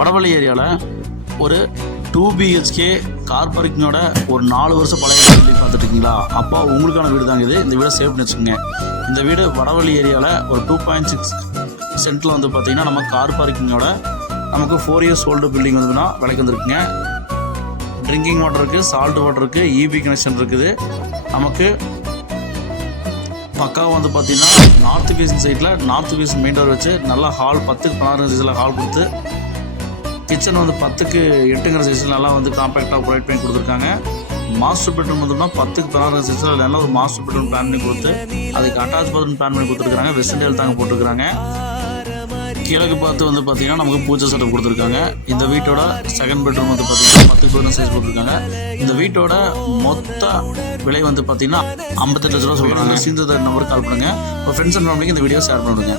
வடவள்ளி ஏரியாவில் ஒரு 2 BHK car பார்க்கிங்கோட ஒரு 4 வருஷம் பழைய வீடு பார்த்துட்டு இருக்கீங்களா? அப்போ உங்களுக்கான வீடு தாங்க இது. இந்த வீடை சேவ் பண்ணி வச்சுக்கோங்க. இந்த வீடு வடவள்ளி ஏரியாவில் ஒரு 2.6 சென்ட்டில் வந்து பார்த்திங்கன்னா நம்ம கார் பார்க்கிங்கோட நமக்கு 4 years ஓல்டு பில்டிங் வந்துன்னா விலைக்கு வந்துருக்குங்க. ட்ரிங்கிங் வாட்டர் இருக்குது, சால்ட் வாட்டர் இருக்குது, EB கனெக்ஷன் இருக்குது. நமக்கு பக்காவாக வந்து பார்த்திங்கன்னா நார்த் ஃபேஸிங் சைட்டில் நார்த் ஃபேஸிங் மெயின் டோர் வச்சு நல்லா ஹால் 10க்கு 16 சைஸில் ஹால் கொடுத்து கிச்சன் வந்து 10க்கு 8 சைஸில் நல்லா வந்து காம்பேக்டாக ப்ரொவைட் பண்ணி கொடுத்துருக்காங்க. மாஸ்டர் பெட்ரூம் வந்துன்னா 10க்கு 16 சைஸில் நல்லா ஒரு மாஸ்டர் பெட்ரூம் பிளான் பண்ணி கொடுத்து அதுக்கு அட்டாச் பாத்ரூம் பிளான் பண்ணி கொடுத்துருக்காங்க. வெஸ்டர்ன் டேல் தாங்க போட்டுருக்காங்க. கிழக்கு பார்த்து வந்து பார்த்திங்கன்னா நமக்கு பூஜை செட்டப் கொடுத்துருக்காங்க. இந்த வீட்டோட செகண்ட் பெட்ரூம் வந்து பார்த்திங்கன்னா 10க்கு 11 சைஸ் கொடுத்துருக்காங்க. இந்த வீட்டோட மொத்த விலை வந்து பார்த்திங்கன்னா 58 லட்ச ரூபா சொல்கிறாங்க. இந்த நம்பருக்கு கால் பண்ணுங்கள். உங்கள் ஃப்ரெண்ட்ஸ் அண்ட் ஃபேமிலிக்கு இந்த வீடியோ ஷேர் பண்ணுங்க.